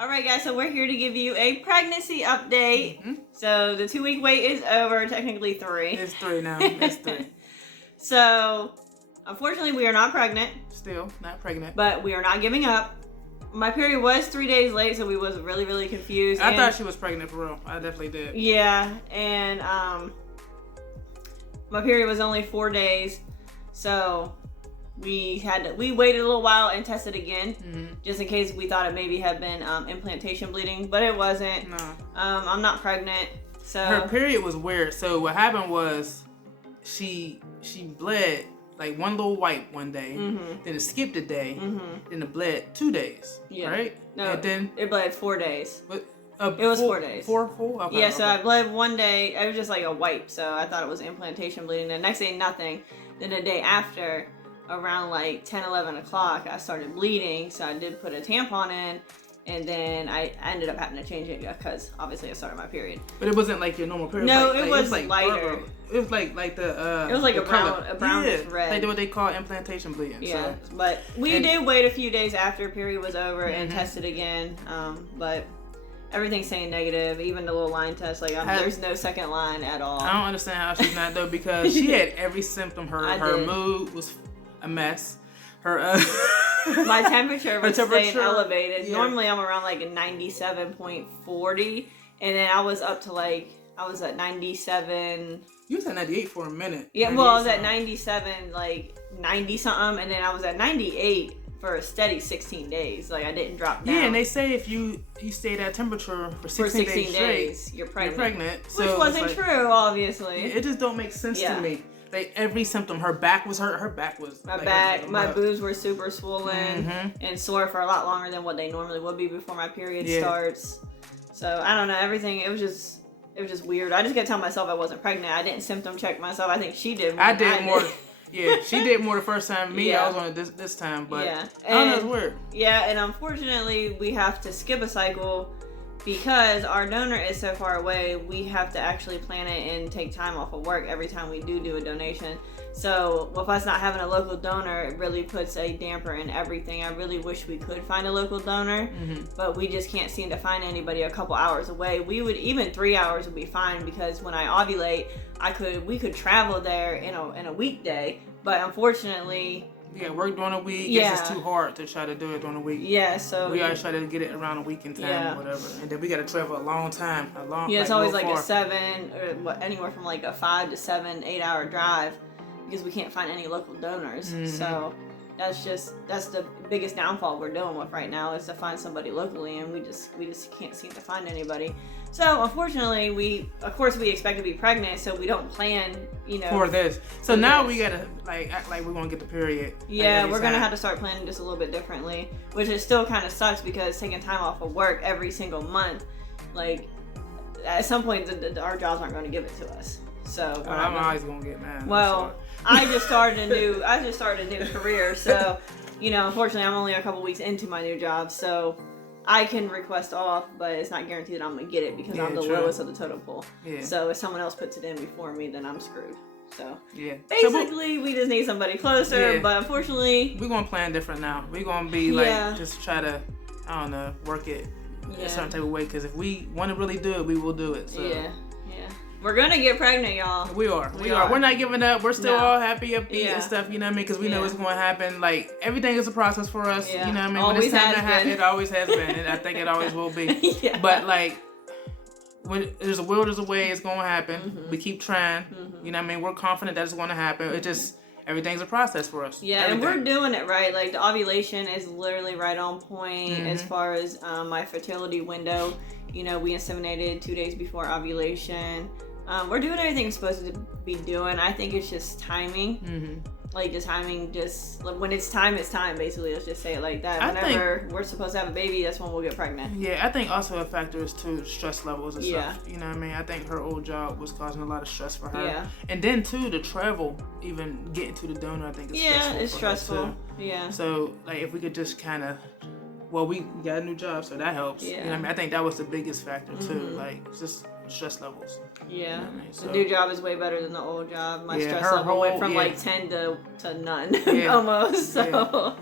Alright guys, so we're here to give you a pregnancy update. So the 2-week wait is over, technically 3. It's 3 now, it's 3. So, unfortunately we are not pregnant. Still not pregnant. But we are not giving up. My period was 3 days late, so we was really, really confused. I thought she was pregnant for real. I definitely did. Yeah, and my period was only 4 days. So we waited a little while and tested again, just in case we thought it maybe had been implantation bleeding, but it wasn't. No. I'm not pregnant, so her period was weird. So what happened was, she bled like one little wipe one day, then it skipped a day, then it bled 2 days, right? No, and then it bled 4 days. But, it was 4 days. Four? Okay, yeah, so I bled one day. It was just like a wipe, so I thought it was implantation bleeding. The next day, nothing. Then the day after, around like 10, 11 o'clock, I started bleeding, so I did put a tampon in, and then I ended up having to change it because obviously I started my period. But it wasn't like your normal period. No, it was like lighter. It was like the it was like a brown red. Like what they call implantation bleeding. Yeah, so. But we did wait a few days after period was over and tested again. But everything's saying negative. Even the little line test, like there's no second line at all. I don't understand how she's not though, because she had every symptom. Her mood was a mess. Her my temperature was staying elevated. Yeah. Normally I'm around like a 97.40, and then I was up to like I was at 97. You was at 98 for a minute. Yeah, well I was at 97, like 90 something, and then I was at 98 for a steady 16 days. Like I didn't drop down. Yeah, and they say if you stay at that temperature for 16 days straight, you're pregnant. So which wasn't like, true, obviously. It just don't make sense to me. Like every symptom, her back was hurt. Her back was my boobs were super swollen and sore for a lot longer than what they normally would be before my period starts. So I don't know, everything. It was just weird. I just kept telling myself I wasn't pregnant. I didn't symptom check myself. I think she did more. I did more. Yeah, she did more the first time. Me, I was on it this time, but I don't know, it's weird. Yeah, and unfortunately, we have to skip a cycle because our donor is so far away. We have to actually plan it and take time off of work every time we do a donation. So with us not having a local donor, it really puts a damper in everything. I really wish we could find a local donor, but we just can't seem to find anybody a couple hours away. We would, even 3 hours would be fine, because when I ovulate, we could travel there in a weekday, but unfortunately, work during the week. It's just too hard to try to do it during the week. Yeah, so we always try to get it around a weekend time or whatever, and then we got to travel a long time. It's always like a 7 or anywhere from like a 5 to 7, 8 hour drive, because we can't find any local donors. So that's the biggest downfall we're dealing with right now, is to find somebody locally, and we just can't seem to find anybody. So unfortunately, we expect to be pregnant, so we don't plan, for this. So now we gotta act like we're gonna get the period. Yeah, we're gonna have to start planning just a little bit differently, which is still kind of sucks, because taking time off of work every single month, like at some point our jobs aren't going to give it to us. So I'm always gonna get mad. Well, I just started a new career, so unfortunately I'm only a couple weeks into my new job, so I can request off, but it's not guaranteed that I'm gonna get it, because I'm the lowest of the totem pole. Yeah. So if someone else puts it in before me, then I'm screwed. So basically, we just need somebody closer. But unfortunately, we're gonna plan different now. We're gonna be just try to, I don't know, work it a certain type of way. Because if we want to really do it, we will do it. So. Yeah. We're gonna get pregnant, y'all. We are. We're not giving up. We're still all happy, upbeat and stuff. You know what I mean? Because we know it's going to happen. Like everything is a process for us. You know what I mean? Always when it's time to happen, it always has been, and I think it always will be. But like, when there's a will, there's a way. It's going to happen. We keep trying. You know what I mean? We're confident that it's going to happen. It just everything's a process for us. Yeah, and we're doing it right. Like the ovulation is literally right on point as far as my fertility window. We inseminated 2 days before ovulation. We're doing everything we're supposed to be doing. I think it's just timing. Like the timing, just when it's time, basically. Let's just say it like that. Whenever we're supposed to have a baby, that's when we'll get pregnant. Yeah, I think also a factor is too stress levels and stuff. You know what I mean? I think her old job was causing a lot of stress for her. Yeah. And then too, the travel, even getting to the donor, I think is stressful. Yeah, it's stressful. Yeah. So like if we could just kind of, we got a new job, so that helps. Yeah. You know what I mean? I think that was the biggest factor too. Like just stress levels. Yeah. You know what I mean? So, the new job is way better than the old job. My stress level went from like 10 to none almost. So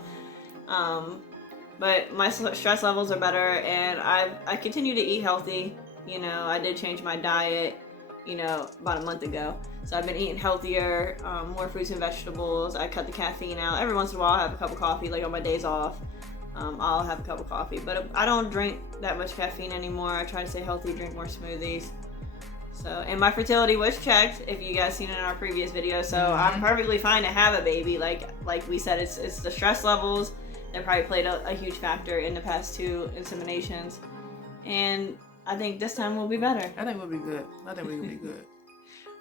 But my stress levels are better, and I continue to eat healthy. You know, I did change my diet, you know, about a month ago. So I've been eating healthier, more fruits and vegetables. I cut the caffeine out. Every once in a while I'll have a cup of coffee, like on my days off. I'll have a cup of coffee. But I don't drink that much caffeine anymore. I try to stay healthy, drink more smoothies. So, and my fertility was checked, if you guys seen it in our previous video. So I'm perfectly fine to have a baby. Like we said, it's the stress levels that probably played a huge factor in the past 2 inseminations. And I think this time will be better. I think we'll be good.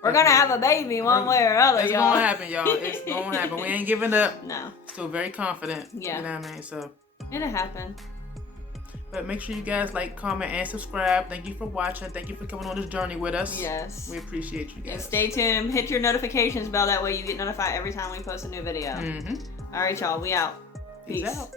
We're gonna have a baby one way or other, it's y'all. Gonna happen, y'all. It's gonna happen. We ain't giving up. No. Still very confident. Yeah. You know what I mean? So. It'll happen. But make sure you guys like, comment, and subscribe. Thank you for watching. Thank you for coming on this journey with us. Yes. We appreciate you guys. And stay tuned. Hit your notifications bell. That way you get notified every time we post a new video. All right, y'all. We out. Peace. Out.